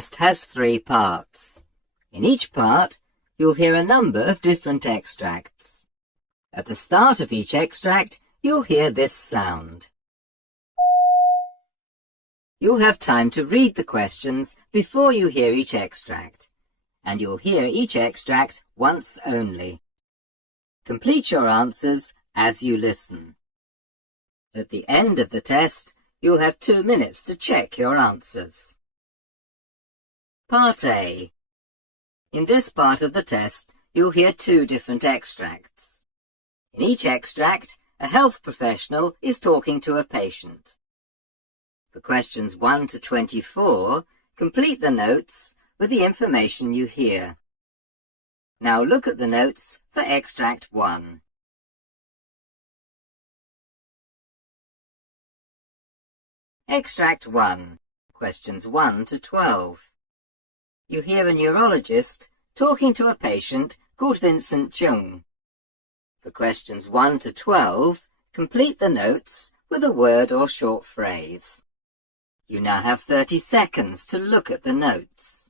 test has 3 parts. In each part, you'll hear a number of different extracts. At the start of each extract, you'll hear this sound. You'll have time to read the questions before you hear each extract, and you'll hear each extract once only. Complete your answers as you listen. At the end of the test, you'll have 2 minutes to check your answers. Part A. In this part of the test, you'll hear 2 different extracts. In each extract, a health professional is talking to a patient. For questions 1 to 24, complete the notes with the information you hear. Now look at the notes for extract 1. Extract 1, questions 1 to 12. You hear a neurologist talking to a patient called Vincent Chung. For questions 1 to 12, complete the notes with a word or short phrase. You now have 30 seconds to look at the notes.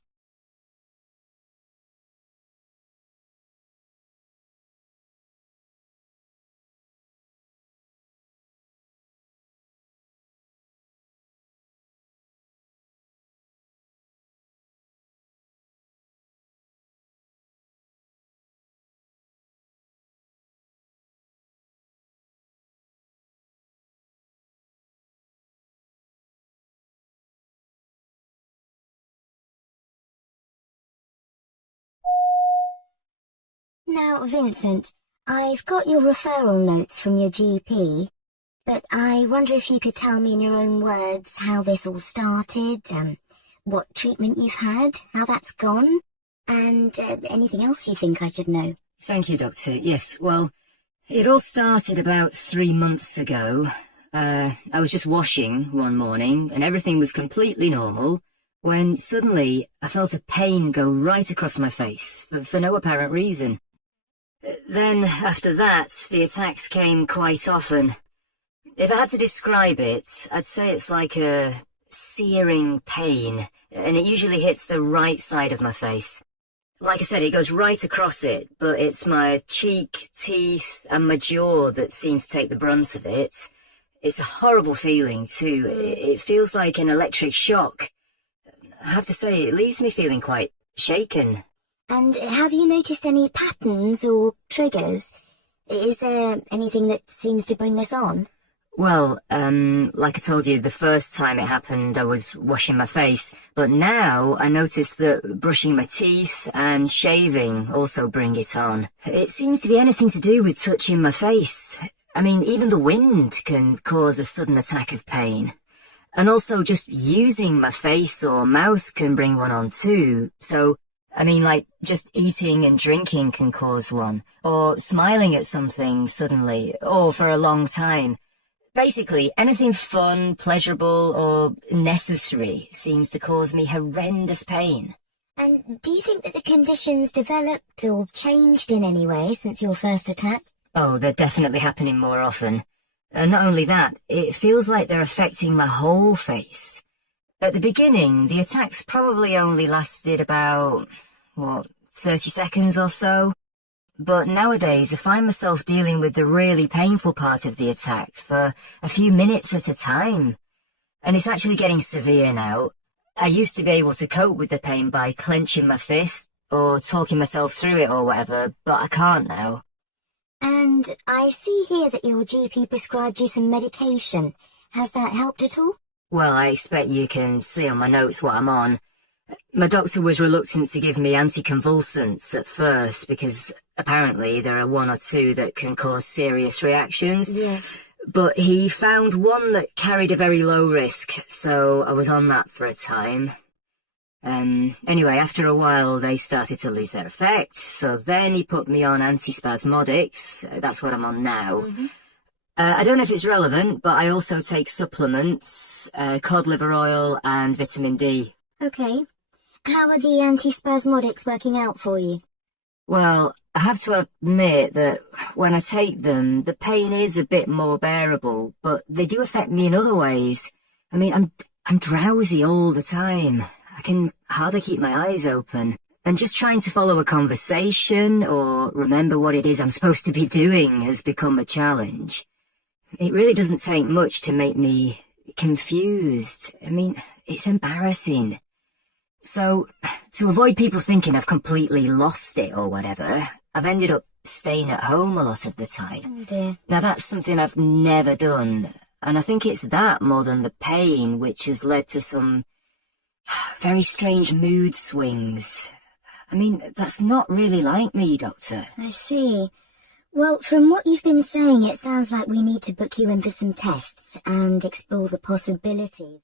Now, Vincent, I've got your referral notes from your GP, but I wonder if you could tell me in your own words how this all started, what treatment you've had, how that's gone, and anything else you think I should know. Thank you, Doctor. Yes, well, it all started about 3 months ago. I was just washing one morning, and everything was completely normal, when suddenly I felt a pain go right across my face, for no apparent reason. Then, after that, the attacks came quite often. If I had to describe it, I'd say it's like a searing pain, and it usually hits the right side of my face. Like I said, it goes right across it, but it's my cheek, teeth, and my jaw that seem to take the brunt of it. It's a horrible feeling, too. It feels like an electric shock. I have to say, it leaves me feeling quite shaken. And have you noticed any patterns or triggers? Is there anything that seems to bring this on? Well, like I told you, the first time it happened, I was washing my face, but now I notice that brushing my teeth and shaving also bring it on. It seems to be anything to do with touching my face. I mean, even the wind can cause a sudden attack of pain. And also just using my face or mouth can bring one on too, so I mean, like, just eating and drinking can cause one, or smiling at something suddenly, or for a long time. Basically, anything fun, pleasurable, or necessary seems to cause me horrendous pain. And do you think that the condition's developed or changed in any way since your first attack? Oh, they're definitely happening more often. And not only that, it feels like they're affecting my whole face. At the beginning, the attacks probably only lasted about, 30 seconds or so. But nowadays, I find myself dealing with the really painful part of the attack for a few minutes at a time. And it's actually getting severe now. I used to be able to cope with the pain by clenching my fist or talking myself through it or whatever, but I can't now. And I see here that your GP prescribed you some medication. Has that helped at all? Well, I expect you can see on my notes what I'm on. My doctor was reluctant to give me anticonvulsants at first because apparently there are 1 or 2 that can cause serious reactions. Yes. But he found one that carried a very low risk, so I was on that for a time. Anyway, after a while they started to lose their effect, so then he put me on antispasmodics. That's what I'm on now. Mm-hmm. I don't know if it's relevant, but I also take supplements, cod liver oil and vitamin D. Okay. How are the antispasmodics working out for you? Well, I have to admit that when I take them, the pain is a bit more bearable, but they do affect me in other ways. I mean, I'm drowsy all the time. I can hardly keep my eyes open. And just trying to follow a conversation or remember what it is I'm supposed to be doing has become a challenge. It really doesn't take much to make me confused. I mean, it's embarrassing. So, to avoid people thinking I've completely lost it or whatever, I've ended up staying at home a lot of the time. Oh dear. Now that's something I've never done, and I think it's that more than the pain which has led to some very strange mood swings. I mean, that's not really like me, Doctor. I see. Well, from what you've been saying, it sounds like we need to book you in for some tests and explore the possibility.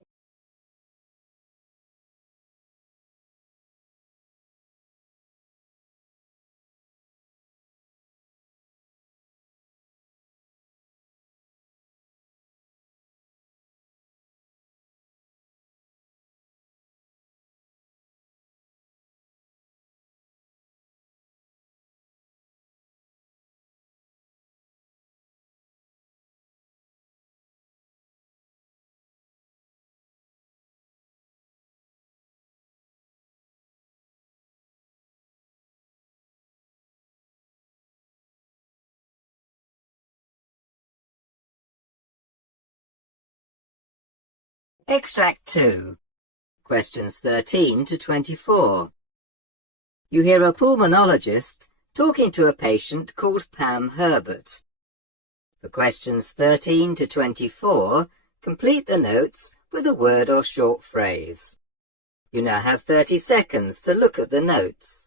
Extract 2. Questions 13 to 24. You hear a pulmonologist talking to a patient called Pam Herbert. For questions 13 to 24, complete the notes with a word or short phrase. You now have 30 seconds to look at the notes.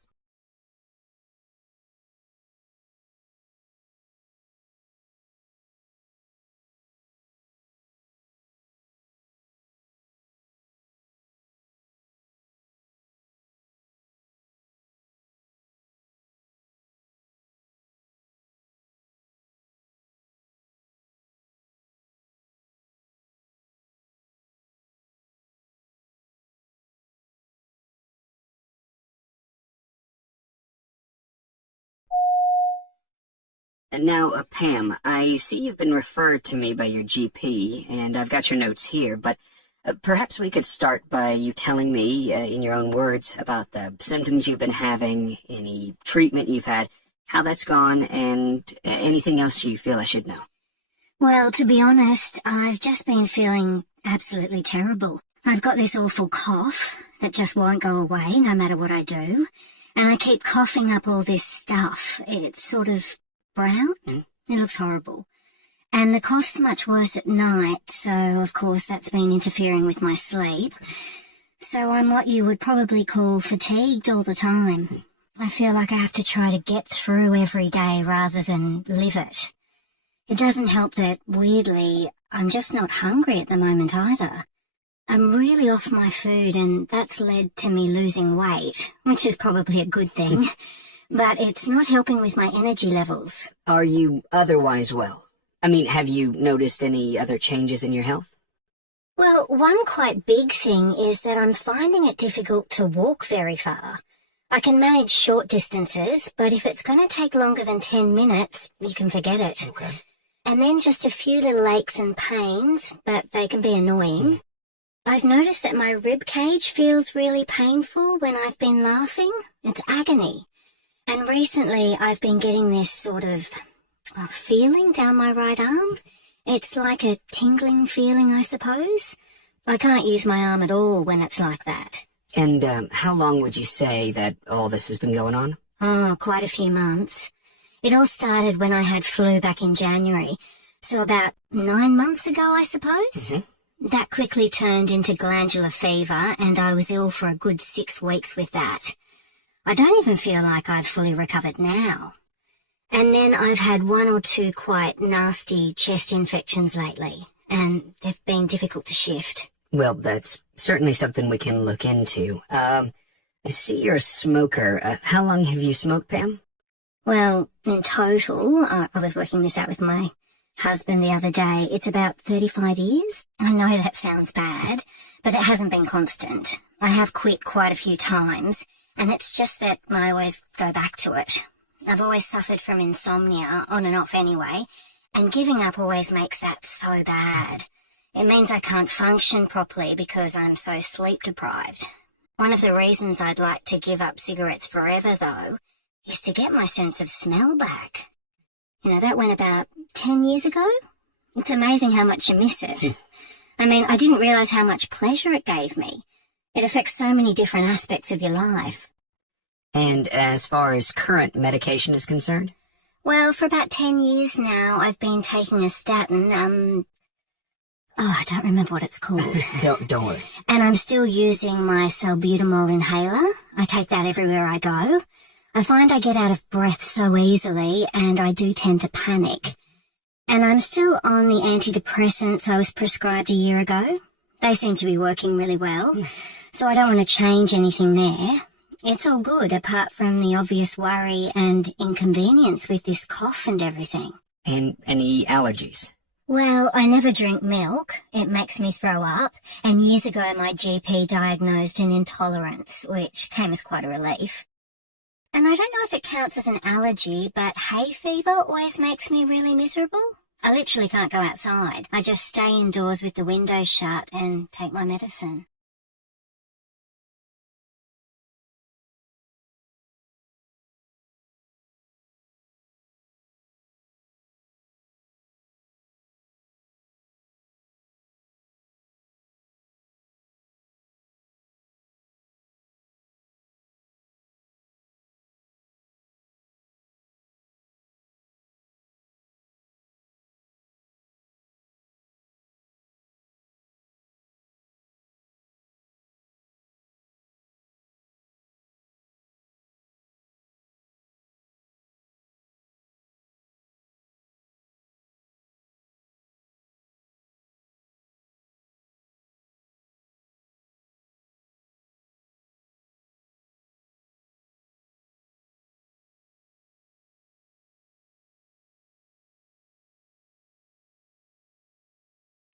Now, Pam, I see you've been referred to me by your GP, and I've got your notes here, but perhaps we could start by you telling me, in your own words, about the symptoms you've been having, any treatment you've had, how that's gone, and anything else you feel I should know. Well, to be honest, I've just been feeling absolutely terrible. I've got this awful cough that just won't go away no matter what I do, and I keep coughing up all this stuff. It's sort of brown. It looks horrible. And the cough's much worse at night, so of course that's been interfering with my sleep. So I'm what you would probably call fatigued all the time. I feel like I have to try to get through every day rather than live it. It doesn't help that, weirdly, I'm just not hungry at the moment either. I'm really off my food, and that's led to me losing weight, which is probably a good thing. But it's not helping with my energy levels. Are you otherwise well? I mean, have you noticed any other changes in your health? Well, one quite big thing is that I'm finding it difficult to walk very far. I can manage short distances, but if it's going to take longer than 10 minutes, you can forget it. Okay. And then just a few little aches and pains, but they can be annoying. I've noticed that my rib cage feels really painful when I've been laughing. It's agony. And recently I've been getting this sort of feeling down my right arm. It's like a tingling feeling, I suppose. I can't use my arm at all when it's like that. And how long would you say that all this has been going on? Oh, quite a few months. It all started when I had flu back in January, so about 9 months ago, I suppose. That quickly turned into glandular fever, and I was ill for a good 6 weeks with that. I don't even feel like I've fully recovered now. And then I've had 1 or 2 quite nasty chest infections lately, and they've been difficult to shift. Well, that's certainly something we can look into. I see you're a smoker. How long have you smoked, Pam? Well, in total, I was working this out with my husband the other day, it's about 35 years. I know that sounds bad, but it hasn't been constant. I have quit quite a few times, and it's just that I always go back to it. I've always suffered from insomnia, on and off anyway, and giving up always makes that so bad. It means I can't function properly because I'm so sleep deprived. One of the reasons I'd like to give up cigarettes forever, though, is to get my sense of smell back. You know, that went about 10 years ago. It's amazing how much you miss it. I mean, I didn't realise how much pleasure it gave me. It affects so many different aspects of your life. And as far as current medication is concerned? Well, for about 10 years now, I've been taking a statin, I don't remember what it's called. Don't worry. And I'm still using my salbutamol inhaler. I take that everywhere I go. I find I get out of breath so easily, and I do tend to panic. And I'm still on the antidepressants I was prescribed a year ago. They seem to be working really well, so I don't want to change anything there. It's all good, apart from the obvious worry and inconvenience with this cough and everything. And any allergies? Well, I never drink milk. It makes me throw up. And years ago, my GP diagnosed an intolerance, which came as quite a relief. And I don't know if it counts as an allergy, but hay fever always makes me really miserable. I literally can't go outside. I just stay indoors with the windows shut and take my medicine.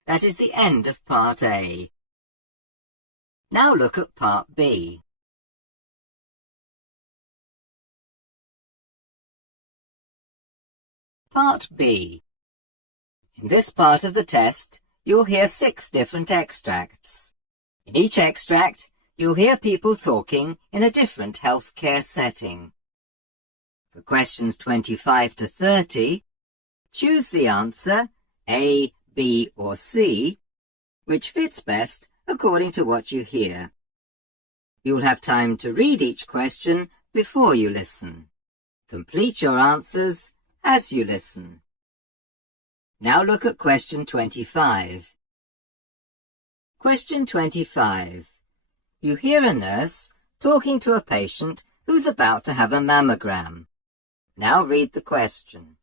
That is the end of Part A. Now look at Part B. Part B. In this part of the test, you'll hear 6 different extracts. In each extract, you'll hear people talking in a different healthcare setting. For questions 25 to 30, choose the answer A, B or C, which fits best according to what you hear. You'll have time to read each question before you listen. Complete your answers as you listen. Now look at question 25. Question 25. You hear a nurse talking to a patient who's about to have a mammogram. Now read the question.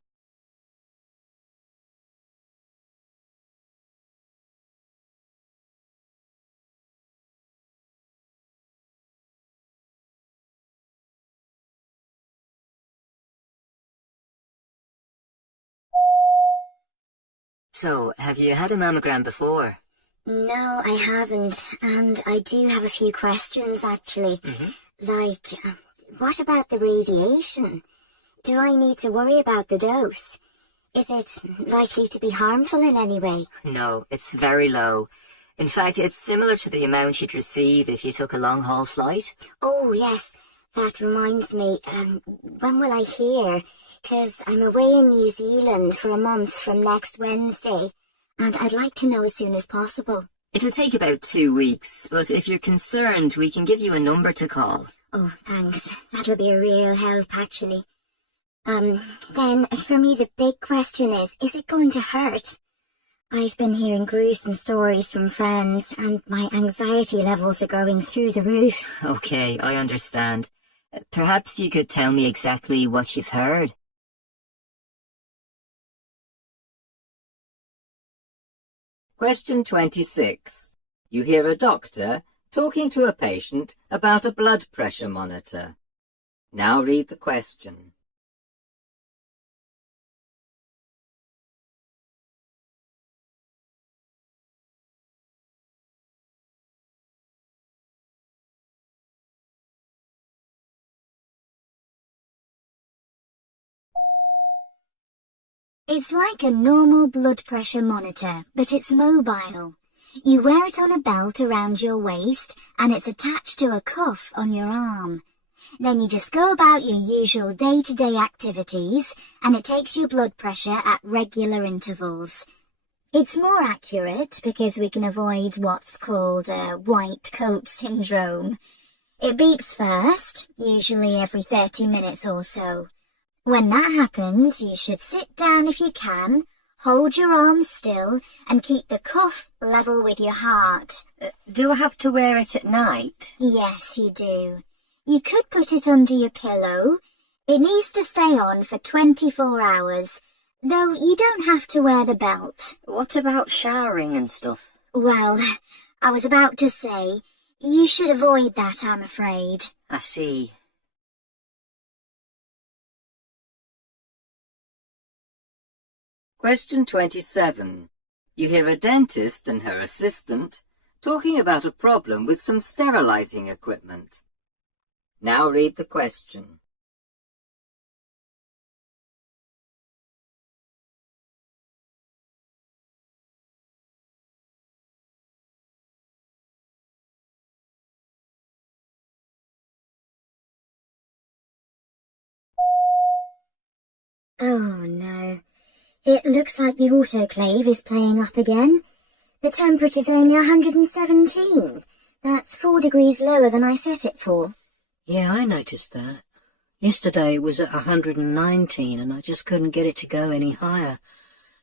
So, have you had a mammogram before? No, I haven't, and I do have a few questions, actually. Like, what about the radiation? Do I need to worry about the dose? Is it likely to be harmful in any way? No, it's very low. In fact, it's similar to the amount you'd receive if you took a long-haul flight. Oh, yes, that reminds me. When will I hear? 'Cause I'm away in New Zealand for a month from next Wednesday, and I'd like to know as soon as possible. It'll take about 2 weeks, but if you're concerned, we can give you a number to call. Oh, thanks. That'll be a real help, actually. Then, for me, the big question is it going to hurt? I've been hearing gruesome stories from friends, and my anxiety levels are going through the roof. Okay, I understand. Perhaps you could tell me exactly what you've heard? Question 26. You hear a doctor talking to a patient about a blood pressure monitor. Now read the question. It's like a normal blood pressure monitor, but it's mobile. You wear it on a belt around your waist and it's attached to a cuff on your arm. Then you just go about your usual day-to-day activities and it takes your blood pressure at regular intervals. It's more accurate because we can avoid what's called white coat syndrome. It beeps first, usually every 30 minutes or so. When that happens, you should sit down if you can, hold your arms still, and keep the cuff level with your heart. Do I have to wear it at night? Yes, you do. You could put it under your pillow. It needs to stay on for 24 hours, though you don't have to wear the belt. What about showering and stuff? Well, I was about to say, you should avoid that, I'm afraid. I see. Question 27. You hear a dentist and her assistant talking about a problem with some sterilizing equipment. Now read the question. Oh no. It looks like the autoclave is playing up again. The temperature's only 117. That's 4 degrees lower than I set it for. Yeah, I noticed that. Yesterday it was at 119 and I just couldn't get it to go any higher.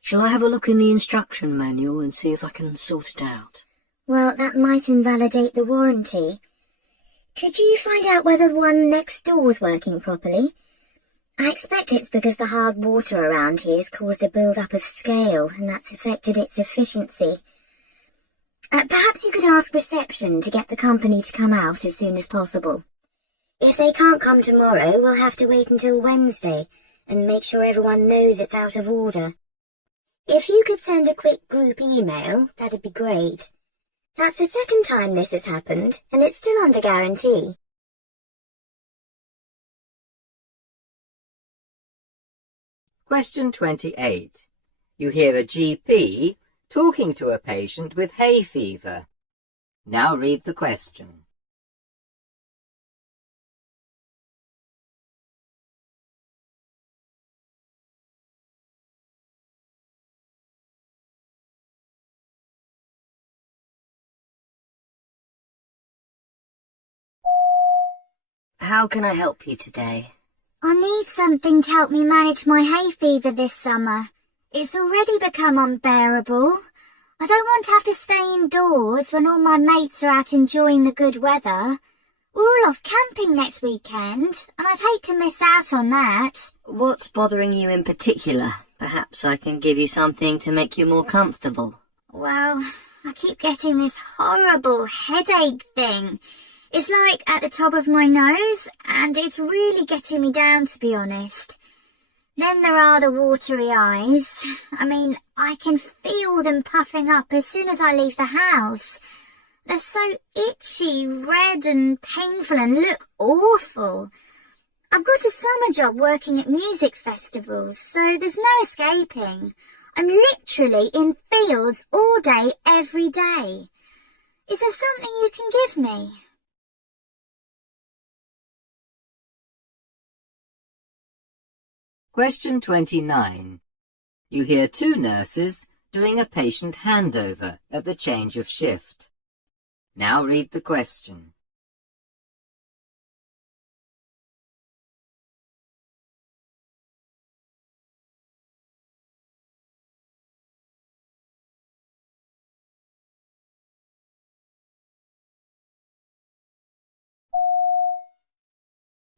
Shall I have a look in the instruction manual and see if I can sort it out? Well, that might invalidate the warranty. Could you find out whether the one next door's working properly? I expect it's because the hard water around here has caused a build-up of scale, and that's affected its efficiency. Perhaps you could ask reception to get the company to come out as soon as possible. If they can't come tomorrow, we'll have to wait until Wednesday, and make sure everyone knows it's out of order. If you could send a quick group email, that'd be great. That's the second time this has happened, and it's still under guarantee. Question 28. You hear a GP talking to a patient with hay fever. Now read the question. How can I help you today? I need something to help me manage my hay fever this summer. It's already become unbearable. I don't want to have to stay indoors when all my mates are out enjoying the good weather. We're all off camping next weekend, and I'd hate to miss out on that. What's bothering you in particular? Perhaps I can give you something to make you more comfortable. Well, I keep getting this horrible headache thing. It's like at the top of my nose, and it's really getting me down, to be honest. Then there are the watery eyes. I mean, I can feel them puffing up as soon as I leave the house. They're so itchy, red and painful and look awful. I've got a summer job working at music festivals, so there's no escaping. I'm literally in fields all day, every day. Is there something you can give me? Question 29. You hear two nurses doing a patient handover at the change of shift. Now read the question.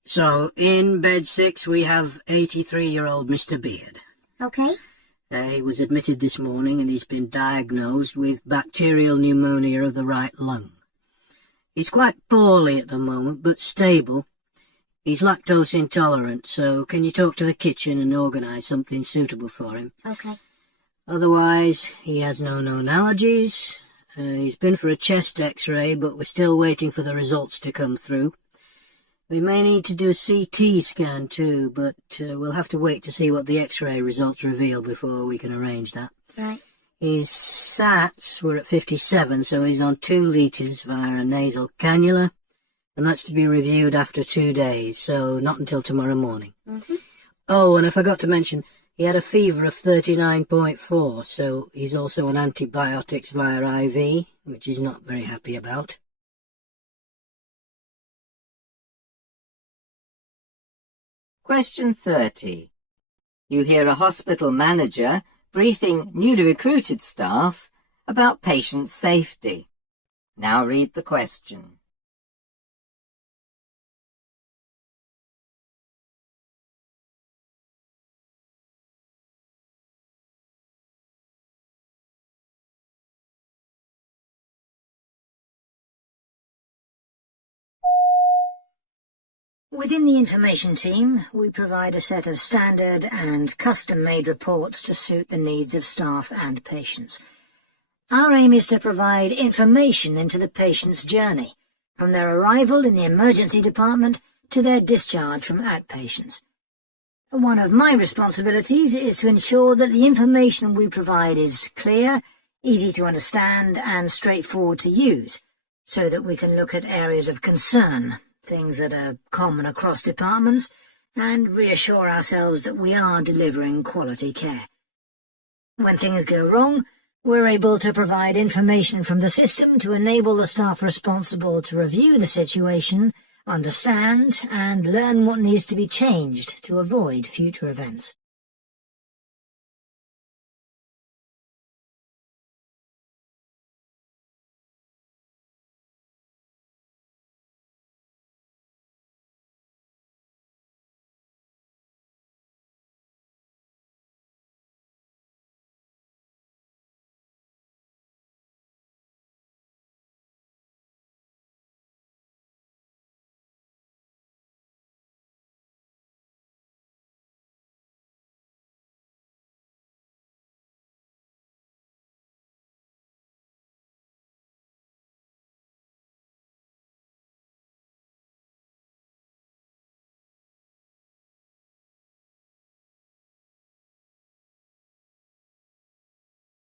So, in bed 6 we have 83-year-old Mr. Beard. Okay. He was admitted this morning and he's been diagnosed with bacterial pneumonia of the right lung. He's quite poorly at the moment, but stable. He's lactose intolerant, so can you talk to the kitchen and organise something suitable for him? Okay. Otherwise, he has no known allergies. He's been for a chest x-ray, but we're still waiting for the results to come through. We may need to do a CT scan too, but we'll have to wait to see what the x-ray results reveal before we can arrange that. Right. His SATs were at 57, so he's on 2 litres via a nasal cannula, and that's to be reviewed after 2 days, so not until tomorrow morning. Oh, and I forgot to mention, he had a fever of 39.4, so he's also on antibiotics via IV, which he's not very happy about. Question 30. You hear a hospital manager briefing newly recruited staff about patient safety. Now read the question. Within the information team, we provide a set of standard and custom-made reports to suit the needs of staff and patients. Our aim is to provide information into the patient's journey, from their arrival in the emergency department to their discharge from outpatients. One of my responsibilities is to ensure that the information we provide is clear, easy to understand, and straightforward to use, so that we can look at areas of concern, things that are common across departments, and reassure ourselves that we are delivering quality care. When things go wrong, we're able to provide information from the system to enable the staff responsible to review the situation, understand, and learn what needs to be changed to avoid future events.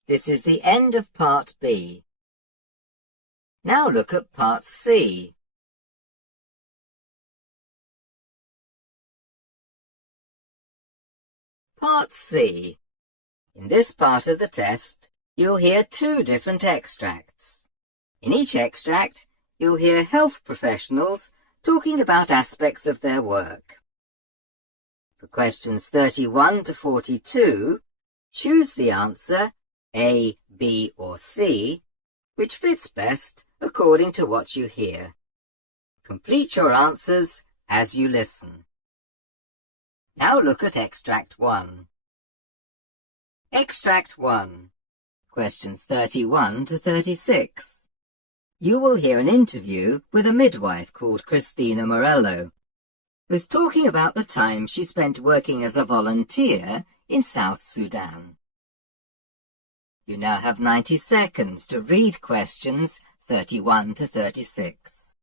This is the end of Part B. Now look at Part C. Part C. In this part of the test, you'll hear 2 different extracts. In each extract, you'll hear health professionals talking about aspects of their work. For questions 31 to 42, choose the answer A, B, or C, which fits best according to what you hear. Complete your answers as you listen. Now look at Extract 1. Extract 1. Questions 31 to 36. You will hear an interview with a midwife called Christina Morello, who's talking about the time she spent working as a volunteer in South Sudan. You now have 90 seconds to read questions 31 to 36.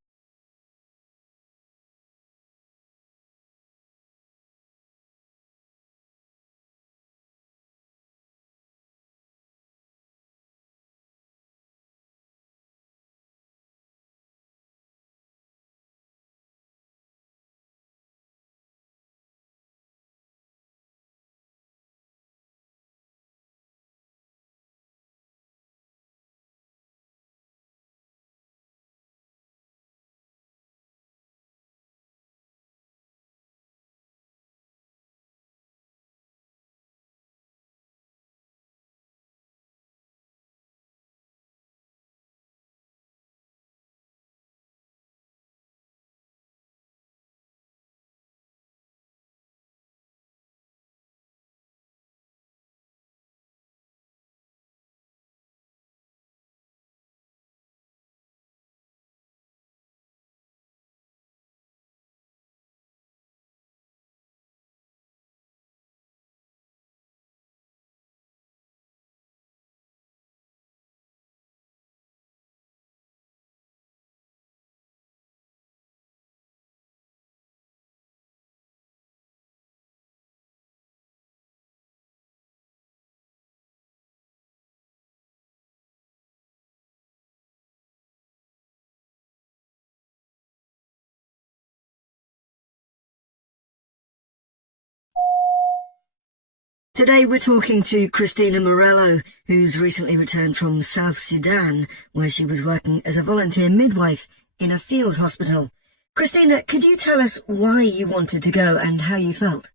Today we're talking to Christina Morello, who's recently returned from South Sudan, where she was working as a volunteer midwife in a field hospital. Christina, could you tell us why you wanted to go and how you felt?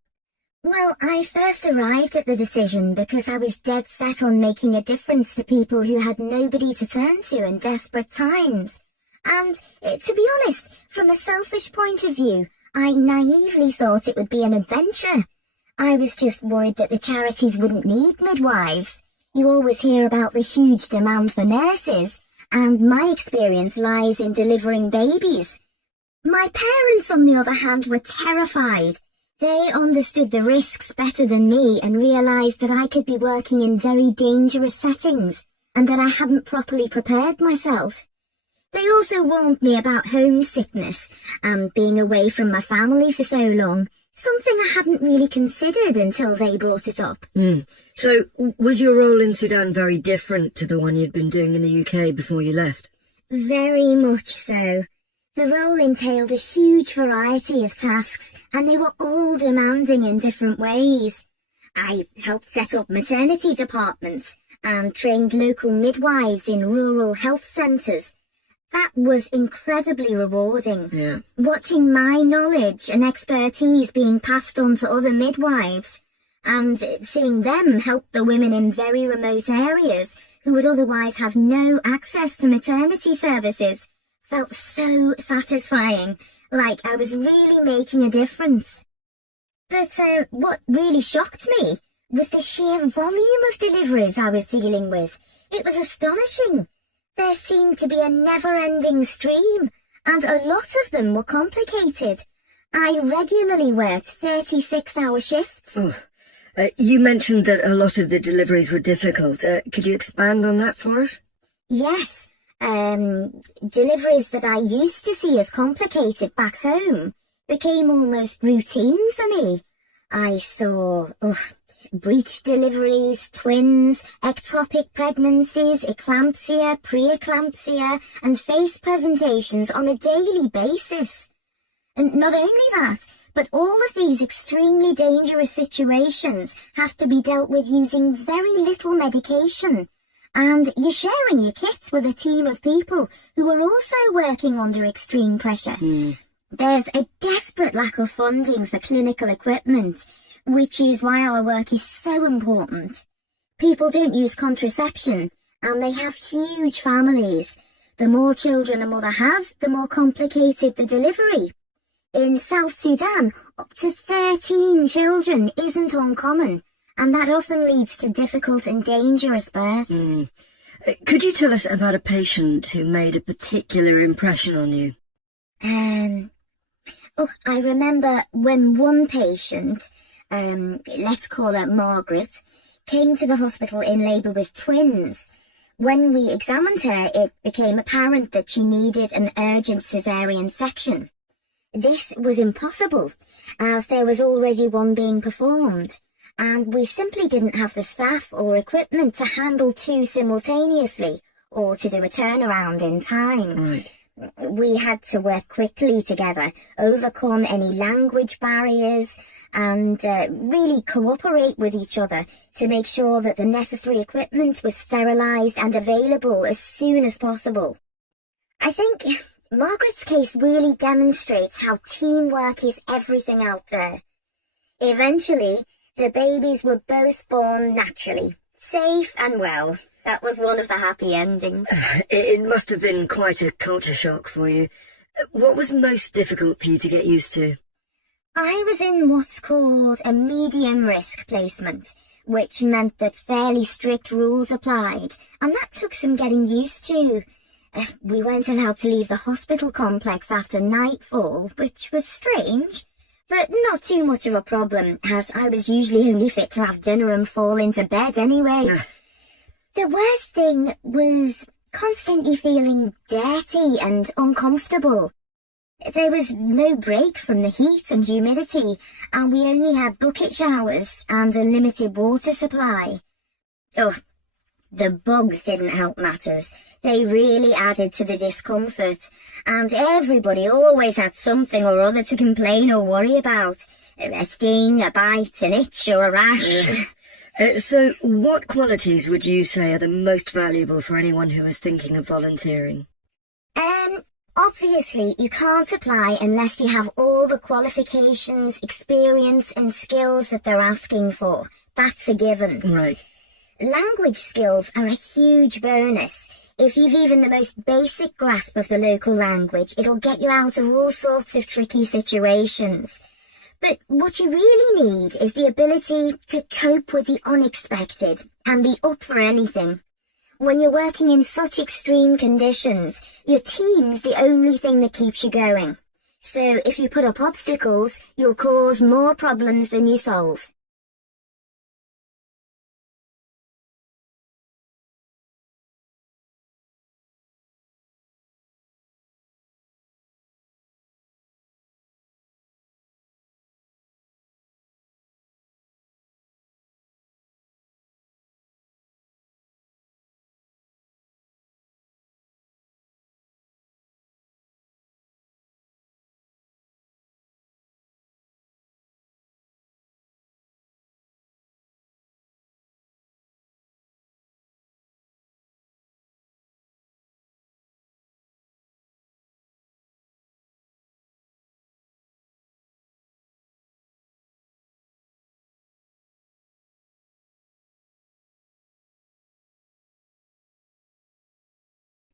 Well, I first arrived at the decision because I was dead set on making a difference to people who had nobody to turn to in desperate times. And, to be honest, from a selfish point of view, I naively thought it would be an adventure. I was just worried that the charities wouldn't need midwives. You always hear about the huge demand for nurses, and my experience lies in delivering babies. My parents, on the other hand, were terrified. They understood the risks better than me and realised that I could be working in very dangerous settings and that I hadn't properly prepared myself. They also warned me about homesickness and being away from my family for so long, something I hadn't really considered until they brought it up. So, was your role in Sudan very different to the one you'd been doing in the UK before you left? Very much so. The role entailed a huge variety of tasks, and they were all demanding in different ways. I helped set up maternity departments and trained local midwives in rural health centres. That was incredibly rewarding. Yeah. Watching my knowledge and expertise being passed on to other midwives, and seeing them help the women in very remote areas who would otherwise have no access to maternity services, felt so satisfying, like I was really making a difference. But what really shocked me was the sheer volume of deliveries I was dealing with. It was astonishing. There seemed to be a never-ending stream, and a lot of them were complicated. I regularly worked 36-hour shifts. You mentioned that a lot of the deliveries were difficult. Could you expand on that for us? Yes. Deliveries that I used to see as complicated back home became almost routine for me. I saw breech deliveries, twins, ectopic pregnancies, eclampsia, preeclampsia, and face presentations on a daily basis. And not only that, but all of these extremely dangerous situations have to be dealt with using very little medication. And you're sharing your kit with a team of people who are also working under extreme pressure. There's a desperate lack of funding for clinical equipment, which is why our work is so important. People don't use contraception, and they have huge families. The more children a mother has, the more complicated the delivery. In South Sudan, up to 13 children isn't uncommon, and that often leads to difficult and dangerous births. Could you tell us about a patient who made a particular impression on you? I remember when one patient, let's call her Margaret, came to the hospital in labour with twins. When we examined her, it became apparent that she needed an urgent caesarean section. This was impossible, as there was already one being performed, and we simply didn't have the staff or equipment to handle two simultaneously, or to do a turnaround in time. Right. We had to work quickly together, overcome any language barriers, and really cooperate with each other to make sure that the necessary equipment was sterilised and available as soon as possible. I think Margaret's case really demonstrates how teamwork is everything out there. Eventually, the babies were both born naturally, safe and well. That was one of the happy endings. It must have been quite a culture shock for you. What was most difficult for you to get used to? I was in what's called a medium-risk placement, which meant that fairly strict rules applied, and that took some getting used to. We weren't allowed to leave the hospital complex after nightfall, which was strange, but not too much of a problem, as I was usually only fit to have dinner and fall into bed anyway. The worst thing was constantly feeling dirty and uncomfortable. There was no break from the heat and humidity, and we only had bucket showers and a limited water supply. The bugs didn't help matters. They really added to the discomfort, and everybody always had something or other to complain or worry about. A sting, a bite, an itch or a rash. So what qualities would you say are the most valuable for anyone who is thinking of volunteering? Obviously, you can't apply unless you have all the qualifications, experience and skills that they're asking for. That's a given. Right. Language skills are a huge bonus. If you've even the most basic grasp of the local language, it'll get you out of all sorts of tricky situations. But what you really need is the ability to cope with the unexpected and be up for anything. When you're working in such extreme conditions, your team's the only thing that keeps you going. So if you put up obstacles, you'll cause more problems than you solve.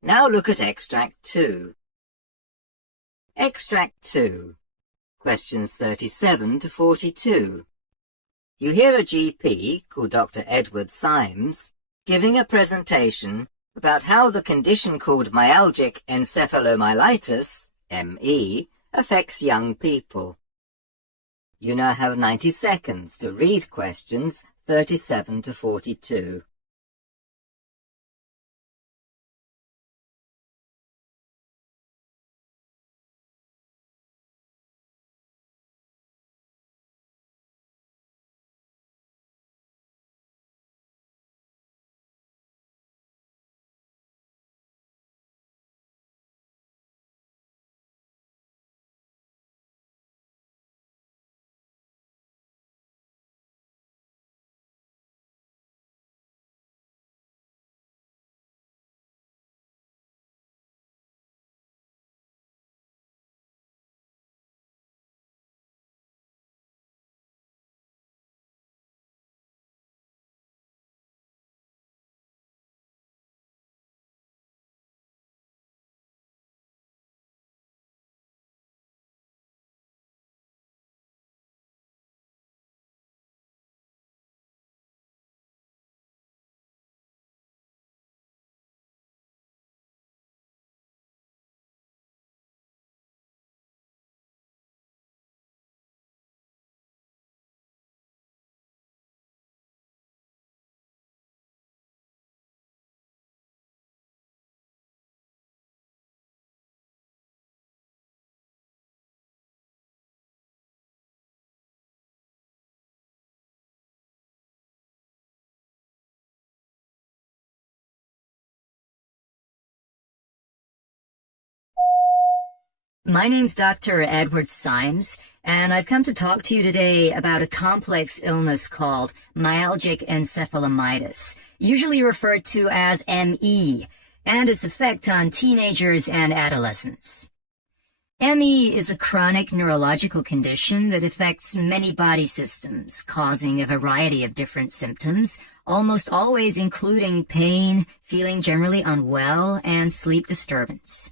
Now look at Extract 2. Extract 2. Questions 37 to 42. You hear a GP, called Dr. Edward Symes, giving a presentation about how the condition called myalgic encephalomyelitis, ME, affects young people. You now have 90 seconds to read questions 37 to 42. My name's Dr. Edward Symes, and I've come to talk to you today about a complex illness called myalgic encephalomyelitis, usually referred to as ME, and its effect on teenagers and adolescents. ME is a chronic neurological condition that affects many body systems, causing a variety of different symptoms, almost always including pain, feeling generally unwell, and sleep disturbance.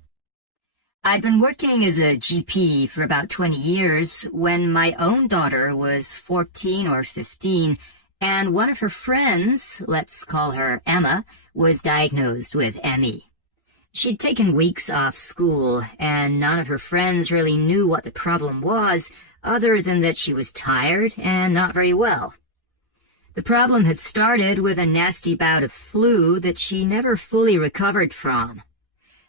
I'd been working as a GP for about 20 years when my own daughter was 14 or 15, and one of her friends, let's call her Emma, was diagnosed with ME. She'd taken weeks off school, and none of her friends really knew what the problem was, other than that she was tired and not very well. The problem had started with a nasty bout of flu that she never fully recovered from.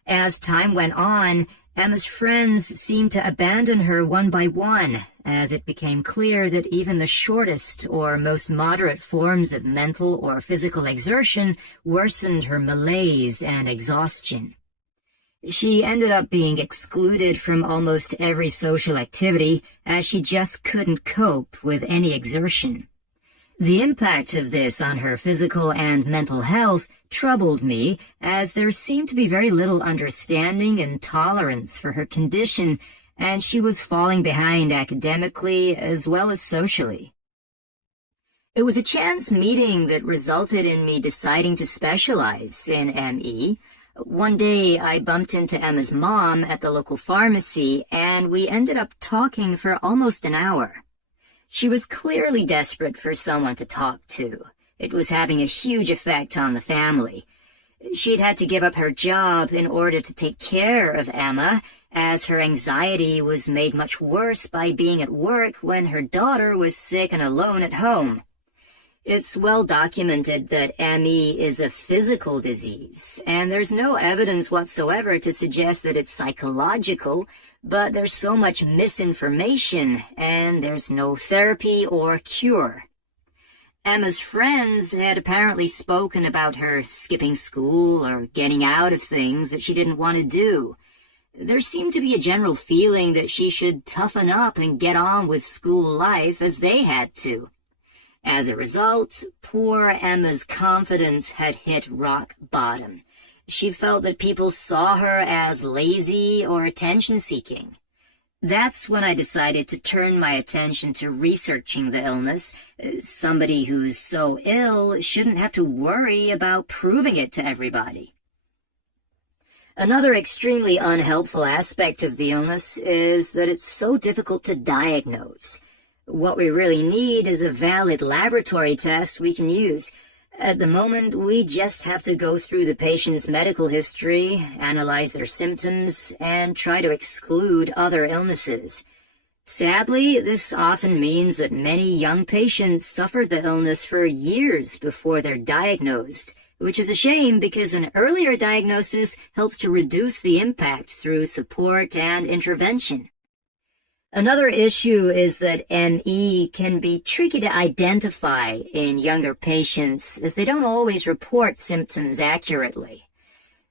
As time went on, Emma's friends seemed to abandon her one by one, as it became clear that even the shortest or most moderate forms of mental or physical exertion worsened her malaise and exhaustion. She ended up being excluded from almost every social activity, as she just couldn't cope with any exertion. The impact of this on her physical and mental health troubled me, as there seemed to be very little understanding and tolerance for her condition, and she was falling behind academically as well as socially. It was a chance meeting that resulted in me deciding to specialize in ME. One day I bumped into Emma's mom at the local pharmacy, and we ended up talking for almost an hour. She was clearly desperate for someone to talk to. It was having a huge effect on the family. She'd had to give up her job in order to take care of Emma, as her anxiety was made much worse by being at work when her daughter was sick and alone at home. It's well documented that ME is a physical disease, and there's no evidence whatsoever to suggest that it's psychological, but there's so much misinformation, and there's no therapy or cure. Emma's friends had apparently spoken about her skipping school or getting out of things that she didn't want to do. There seemed to be a general feeling that she should toughen up and get on with school life as they had to. As a result, poor Emma's confidence had hit rock bottom. She felt that people saw her as lazy or attention-seeking. That's when I decided to turn my attention to researching the illness. Somebody who's so ill shouldn't have to worry about proving it to everybody. Another extremely unhelpful aspect of the illness is that it's so difficult to diagnose. What we really need is a valid laboratory test we can use. At the moment, we just have to go through the patient's medical history, analyze their symptoms, and try to exclude other illnesses. Sadly, this often means that many young patients suffer the illness for years before they're diagnosed, which is a shame because an earlier diagnosis helps to reduce the impact through support and intervention. Another issue is that ME can be tricky to identify in younger patients, as they don't always report symptoms accurately.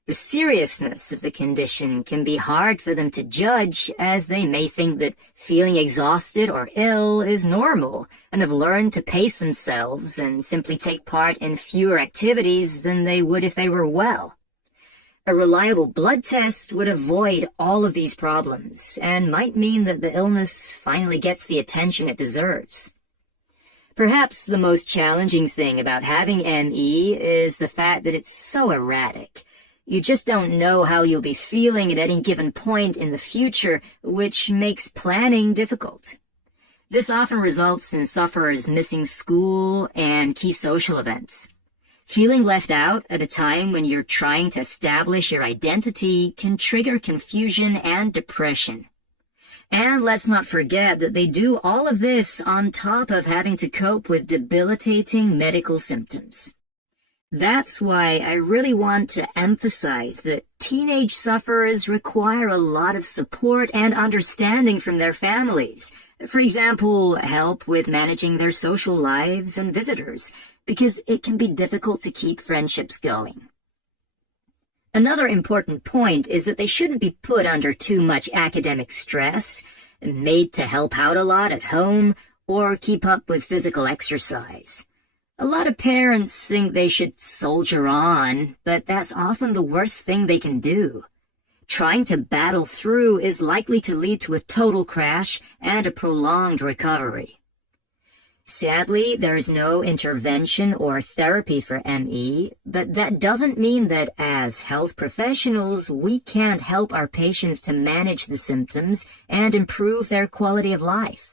The seriousness of the condition can be hard for them to judge, as they may think that feeling exhausted or ill is normal, and have learned to pace themselves and simply take part in fewer activities than they would if they were well. A reliable blood test would avoid all of these problems and might mean that the illness finally gets the attention it deserves. Perhaps the most challenging thing about having ME is the fact that it's so erratic. You just don't know how you'll be feeling at any given point in the future, which makes planning difficult. This often results in sufferers missing school and key social events. Feeling left out at a time when you're trying to establish your identity can trigger confusion and depression. And let's not forget that they do all of this on top of having to cope with debilitating medical symptoms. That's why I really want to emphasize that teenage sufferers require a lot of support and understanding from their families. For example, help with managing their social lives and visitors, because it can be difficult to keep friendships going. Another important point is that they shouldn't be put under too much academic stress, made to help out a lot at home, or keep up with physical exercise. A lot of parents think they should soldier on, but that's often the worst thing they can do. Trying to battle through is likely to lead to a total crash and a prolonged recovery. Sadly, there is no intervention or therapy for ME, but that doesn't mean that as health professionals, we can't help our patients to manage the symptoms and improve their quality of life.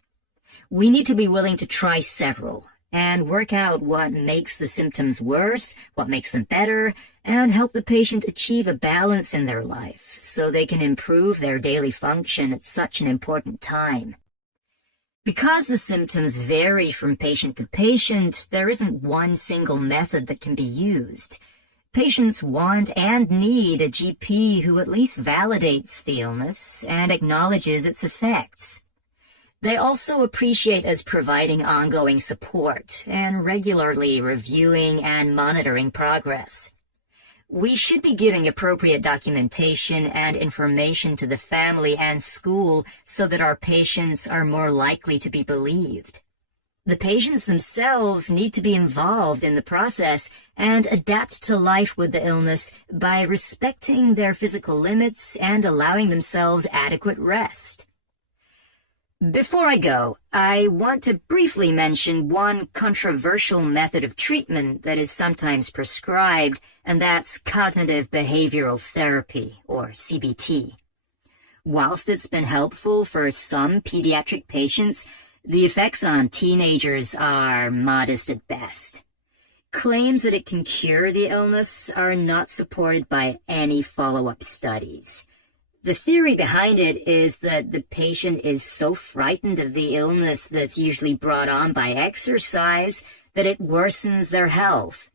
We need to be willing to try several and work out what makes the symptoms worse, what makes them better, and help the patient achieve a balance in their life so they can improve their daily function at such an important time. Because the symptoms vary from patient to patient, there isn't one single method that can be used. Patients want and need a GP who at least validates the illness and acknowledges its effects. They also appreciate us providing ongoing support and regularly reviewing and monitoring progress. We should be giving appropriate documentation and information to the family and school so that our patients are more likely to be believed. The patients themselves need to be involved in the process and adapt to life with the illness by respecting their physical limits and allowing themselves adequate rest. Before I go, I want to briefly mention one controversial method of treatment that is sometimes prescribed, and that's cognitive behavioral therapy, or CBT. Whilst it's been helpful for some pediatric patients, the effects on teenagers are modest at best. Claims that it can cure the illness are not supported by any follow-up studies. The theory behind it is that the patient is so frightened of the illness that's usually brought on by exercise that it worsens their health.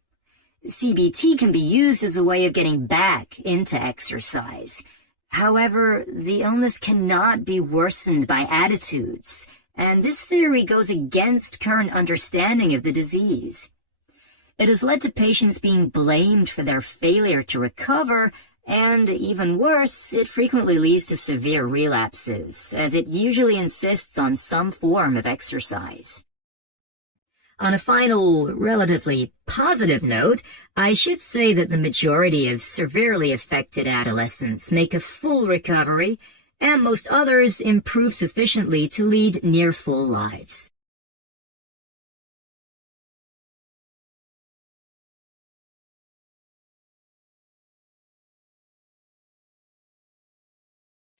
CBT can be used as a way of getting back into exercise. However, the illness cannot be worsened by attitudes, and this theory goes against current understanding of the disease. It has led to patients being blamed for their failure to recover, and even worse, it frequently leads to severe relapses, as it usually insists on some form of exercise. On a final, relatively positive note, I should say that the majority of severely affected adolescents make a full recovery, and most others improve sufficiently to lead near-full lives.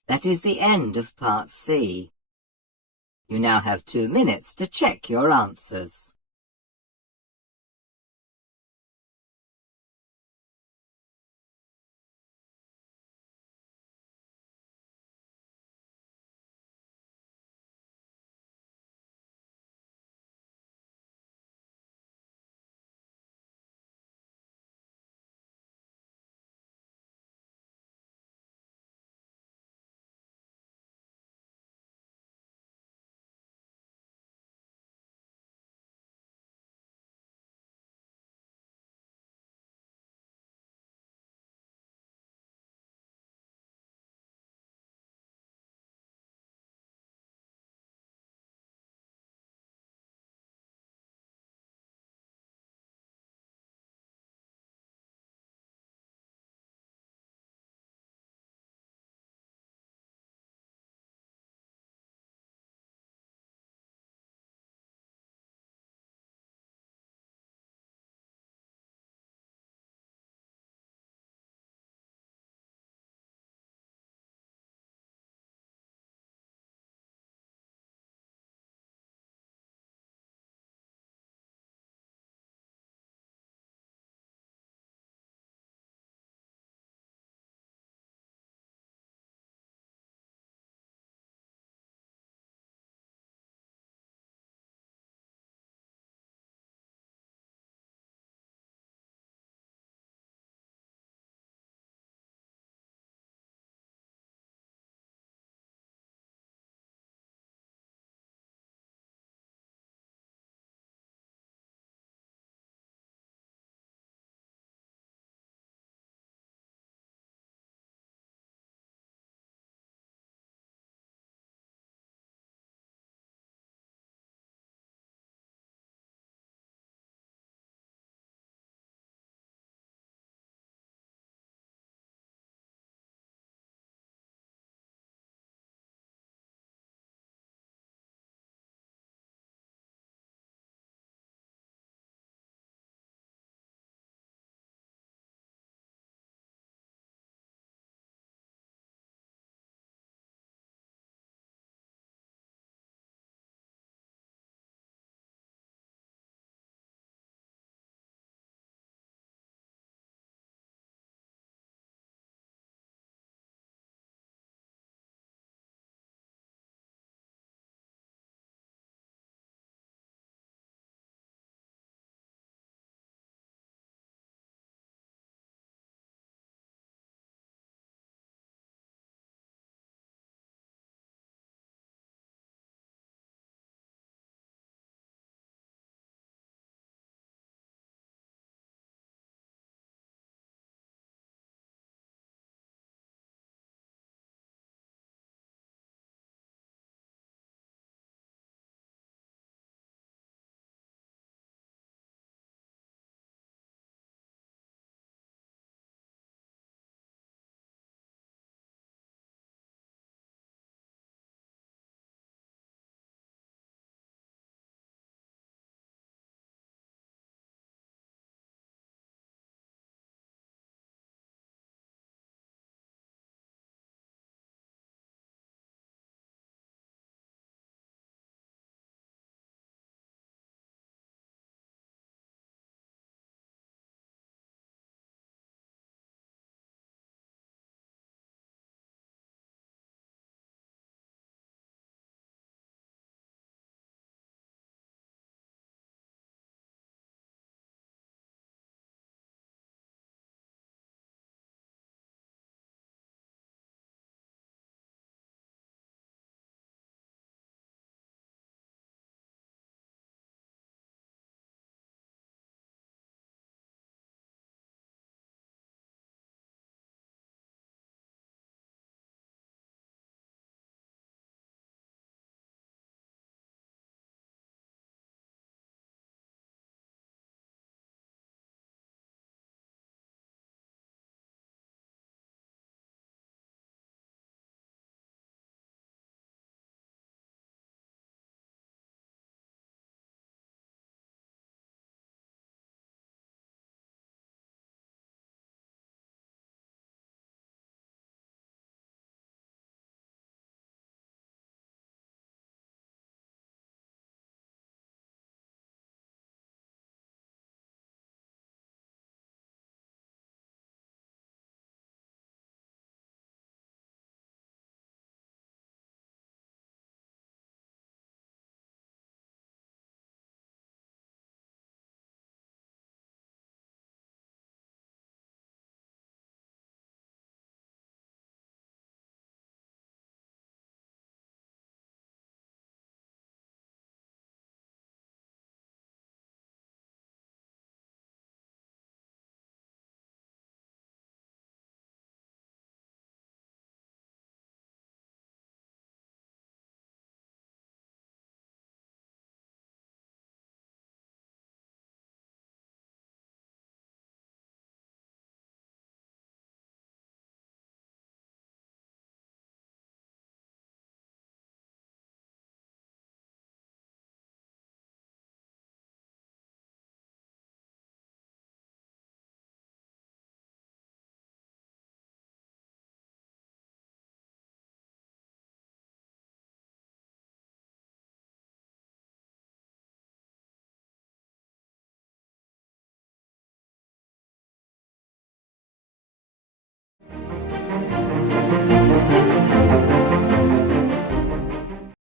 That is the end of Part C. You now have 2 minutes to check your answers.